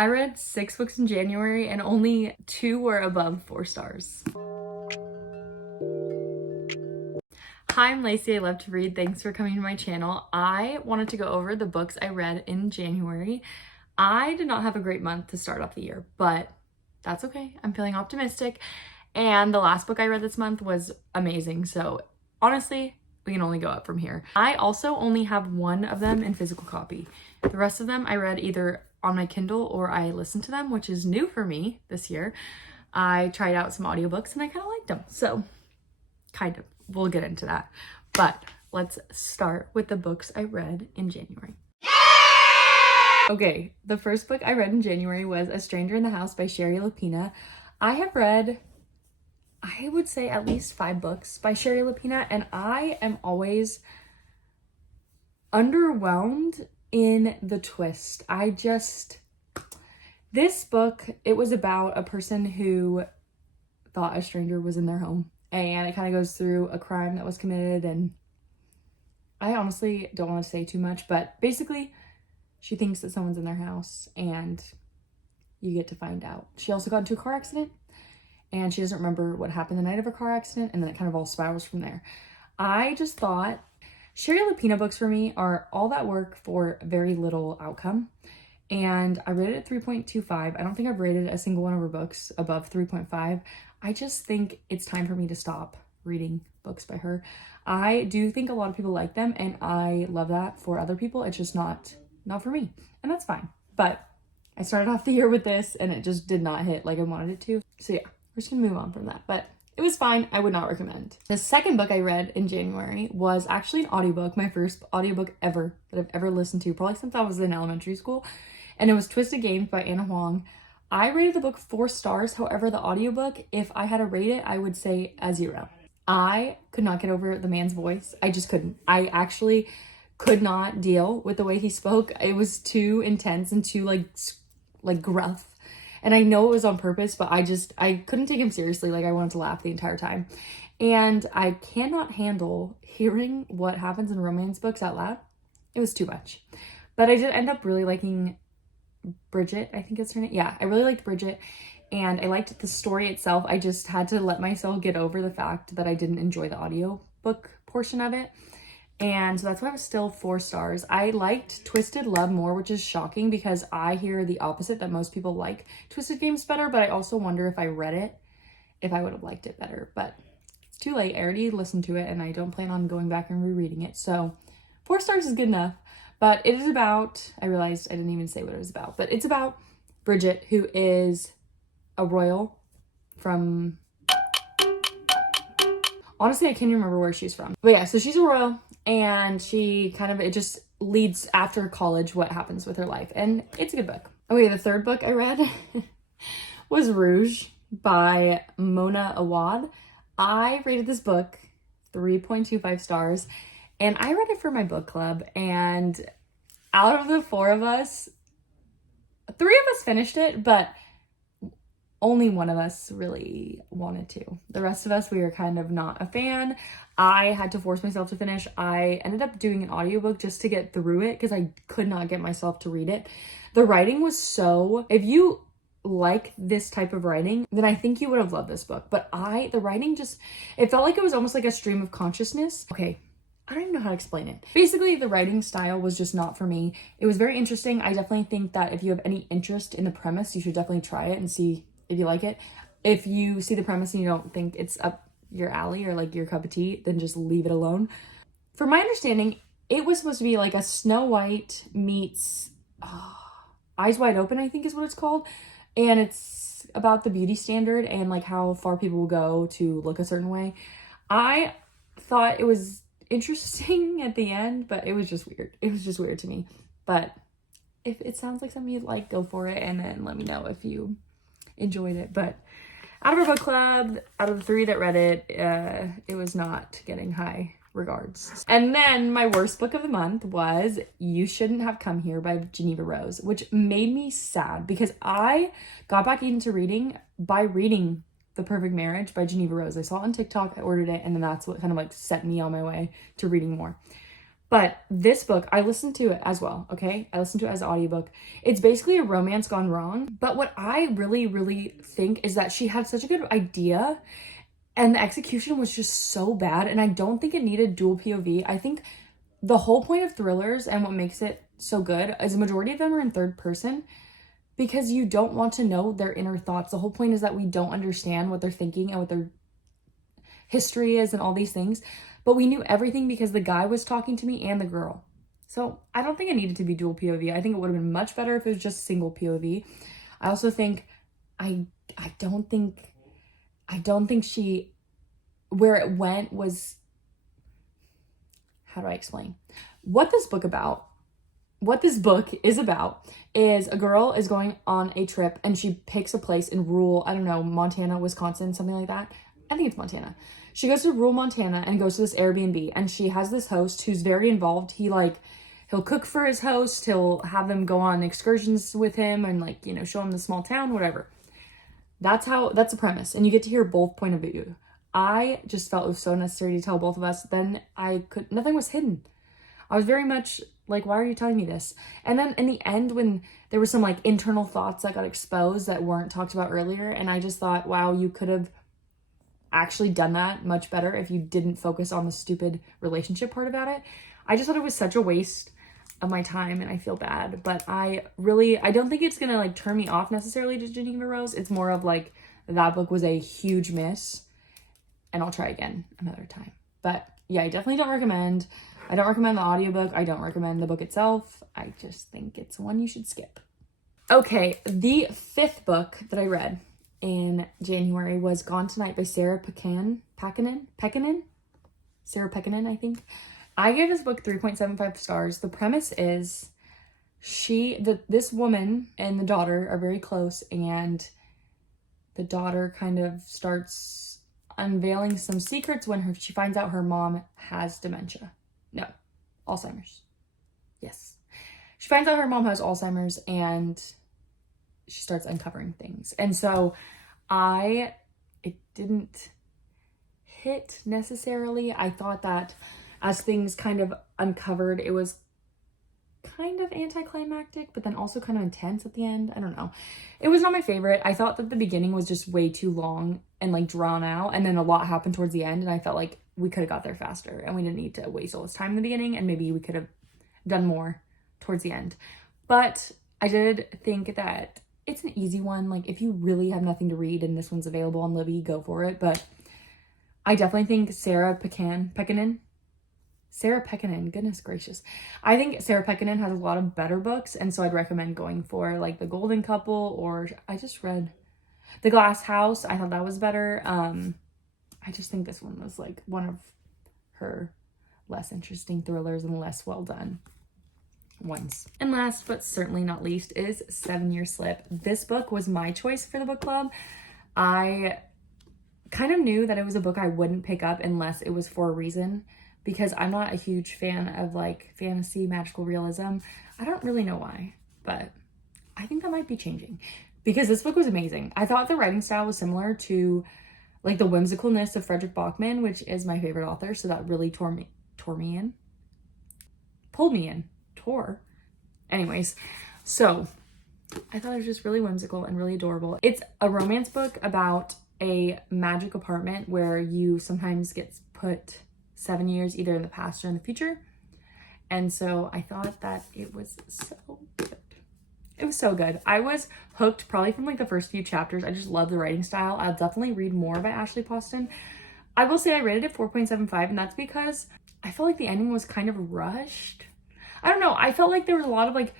I read 6 books in January and only 2 were above 4 stars. Hi, I'm Lacey. I love to read. Thanks for coming to my channel. I wanted to go over the books I read in January. I did not have a great month to start off the year, but that's okay. I'm feeling optimistic. And the last book I read this month was amazing. So honestly, we can only go up from here. I also only have one of them in physical copy. The rest of them I read either on my Kindle or I listened to them, which is new for me this year. I tried out some audiobooks and I kind of liked them. So kind of, we'll get into that. But let's start with the books I read in January. Okay, the first book I read in January was A Stranger in the House by Sherry Lapina. I have read, I would say, at least 5 books by Sherry Lapina, and I am always underwhelmed in the twist. This book, it was about a person who thought a stranger was in their home, and it kind of goes through a crime that was committed, and I honestly don't want to say too much, but basically she thinks that someone's in their house and you get to find out. She also got into a car accident and she doesn't remember what happened the night of her car accident, and then it kind of all spirals from there. I just thought Sherry Lapina books for me are all that work for very little outcome. And I rated it 3.25. I don't think I've rated a single one of her books above 3.5. I just think it's time for me to stop reading books by her. I do think a lot of people like them, and I love that for other people. It's just not for me, and that's fine. But I started off the year with this and it just did not hit like I wanted it to. So yeah, we're just gonna move on from that, but it was fine. I would not recommend. The second book I read in January was actually an audiobook, my first audiobook ever that I've ever listened to, probably since I was in elementary school. And it was Twisted Games by Anna Huang. I rated the book 4 stars. However, the audiobook, if I had to rate it, I would say a 0. I could not get over the man's voice. I just couldn't. I actually could not deal with the way he spoke. It was too intense and too like gruff. And I know it was on purpose, but I couldn't take him seriously. Like, I wanted to laugh the entire time. And I cannot handle hearing what happens in romance books out loud. It was too much. But I did end up really liking Bridget, I think it's her name. Yeah, I really liked Bridget, and I liked the story itself. I just had to let myself get over the fact that I didn't enjoy the audiobook portion of it. And so that's why I was still 4 stars. I liked Twisted Love more, which is shocking because I hear the opposite, that most people like Twisted Games better, but I also wonder if I read it, if I would have liked it better. But it's too late. I already listened to it and I don't plan on going back and rereading it. So 4 stars is good enough. But it is about, I realized I didn't even say what it was about, but it's about Bridget, who is a royal from, honestly, I can't remember where she's from. But yeah, so she's a royal, and she kind of, it just leads after college what happens with her life. And it's a good book. Okay, the third book I read was Rouge by Mona Awad. I rated this book 3.25 stars. And I read it for my book club, and out of the 4 of us, 3 of us finished it, but only one of us really wanted to. The rest of us, we were kind of not a fan. I had to force myself to finish. I ended up doing an audiobook just to get through it because I could not get myself to read it. The writing was so, if you like this type of writing, then I think you would have loved this book. But the writing just, it felt like it was almost like a stream of consciousness. Okay, I don't even know how to explain it. Basically, the writing style was just not for me. It was very interesting. I definitely think that if you have any interest in the premise, you should definitely try it and see if you like it. If you see the premise and you don't think it's up your alley or like your cup of tea, then just leave it alone. From my understanding, it was supposed to be like a Snow White meets Eyes Wide Open, I think is what it's called. And it's about the beauty standard and like how far people will go to look a certain way. I thought it was interesting at the end, but it was just weird. It was just weird to me. But if it sounds like something you'd like, go for it, and then let me know if you enjoyed it. But out of our book club, out of the 3 that read it, it was not getting high regards. And then my worst book of the month was You Shouldn't Have Come Here by Geneva Rose, which made me sad because I got back into reading by reading The Perfect Marriage by Geneva Rose. I saw it on TikTok, I ordered it, and then that's what kind of like set me on my way to reading more. But this book, I listened to it as well, okay? I listened to it as an audiobook. It's basically a romance gone wrong. But what I really, really think is that she had such a good idea and the execution was just so bad. And I don't think it needed dual POV. I think the whole point of thrillers and what makes it so good is the majority of them are in third person because you don't want to know their inner thoughts. The whole point is that we don't understand what they're thinking and what their history is and all these things. But we knew everything because the guy was talking to me and the girl. So I don't think it needed to be dual POV. I think it would have been much better if it was just single POV. I also think I don't think she, where it went was, how do I explain? What this book is about is a girl is going on a trip and she picks a place in rural, I don't know, Montana, Wisconsin, something like that. I think it's Montana. She goes to rural Montana and goes to this Airbnb and she has this host who's very involved. He'll cook for his host. He'll have them go on excursions with him and show him the small town, whatever. That's the premise. And you get to hear both point of view. I just felt it was so necessary to tell both of us. Then nothing was hidden. I was very much like, why are you telling me this? And then in the end, when there were some internal thoughts that got exposed that weren't talked about earlier, and I just thought, wow, you could have actually done that much better if you didn't focus on the stupid relationship part about it. I just thought it was such a waste of my time and I feel bad. But I don't think it's gonna turn me off necessarily to Geneva Rose. It's more of that book was a huge miss and I'll try again another time. But yeah, I definitely don't recommend. I don't recommend the audiobook. I don't recommend the book itself. I just think it's one you should skip. Okay, the 5th book that I read in January was Gone Tonight by Sarah Pekkanen, I think. I gave this book 3.75 stars. The premise is this woman and the daughter are very close, and the daughter kind of starts unveiling some secrets when she finds out her mom has dementia. No, Alzheimer's. Yes. She finds out her mom has Alzheimer's and she starts uncovering things. And so it didn't hit necessarily. I thought that as things kind of uncovered, it was kind of anticlimactic, but then also kind of intense at the end. I don't know. It was not my favorite. I thought that the beginning was just way too long and drawn out, and then a lot happened towards the end, and I felt like we could have got there faster and we didn't need to waste all this time in the beginning, and maybe we could have done more towards the end. But I did think that it's an easy one. If you really have nothing to read and this one's available on Libby, go for it. But I definitely think Sarah Pekkanen, goodness gracious. I think Sarah Pekkanen has a lot of better books, and so I'd recommend going for The Golden Couple, or I just read The Glass House. I thought that was better. I just think this one was one of her less interesting thrillers and less well done ones. And last but certainly not least is 7 Year Slip. This book was my choice for the book club. I kind of knew that it was a book I wouldn't pick up unless it was for a reason, because I'm not a huge fan of fantasy magical realism. I don't really know why, but I think that might be changing because this book was amazing. I thought the writing style was similar to the whimsicalness of Frederick Bachman, which is my favorite author. So that really pulled me in. Anyways, so I thought it was just really whimsical and really adorable. It's a romance book about a magic apartment where you sometimes get put 7 years either in the past or in the future. And so I thought that it was so good. It was so good. I was hooked probably from the first few chapters. I just love the writing style. I'll definitely read more by Ashley Poston. I will say I rated it 4.75, and that's because I felt the ending was kind of rushed. I don't know. I felt there was a lot of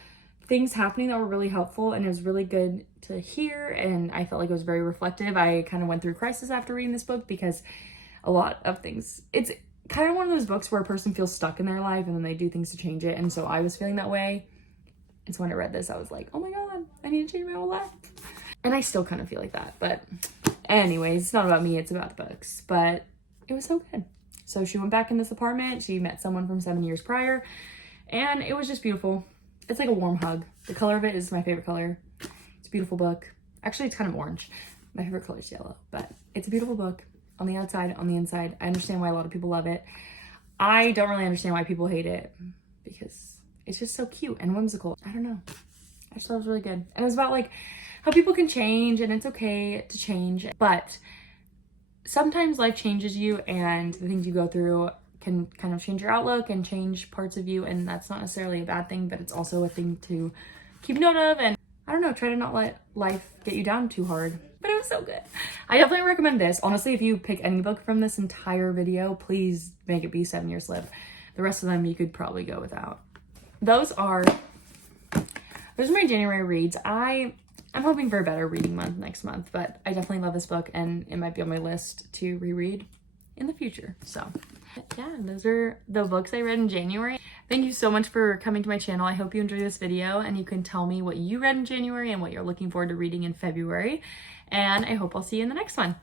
things happening that were really helpful, and it was really good to hear, and I felt it was very reflective. I kind of went through crisis after reading this book because a lot of things, it's kind of one of those books where a person feels stuck in their life and then they do things to change it. And so I was feeling that way. And so when I read this, I was like, oh my God, I need to change my whole life. And I still kind of feel like that. But anyways, it's not about me, it's about the books. But it was so good. So she went back in this apartment. She met someone from 7 years prior. And it was just beautiful. It's like a warm hug. The color of it is my favorite color. It's a beautiful book. Actually, it's kind of orange. My favorite color is yellow. But it's a beautiful book. On the outside, on the inside. I understand why a lot of people love it. I don't really understand why people hate it because it's just so cute and whimsical. I don't know. I just thought it was really good. And it was about like how people can change and it's okay to change, but sometimes life changes you and the things you go through can kind of change your outlook and change parts of you, and that's not necessarily a bad thing, but it's also a thing to keep note of. And I don't know, try to not let life get you down too hard. But it was so good. I definitely recommend this. Honestly, if you pick any book from this entire video, please make it be 7 Year Slip. The rest of them you could probably go without. Those are my January reads. I'm hoping for a better reading month next month, but I definitely love this book and it might be on my list to reread in the future. So yeah, those are the books I read in January. Thank you so much for coming to my channel. I hope you enjoyed this video and you can tell me what you read in January and what you're looking forward to reading in February. And I hope I'll see you in the next one.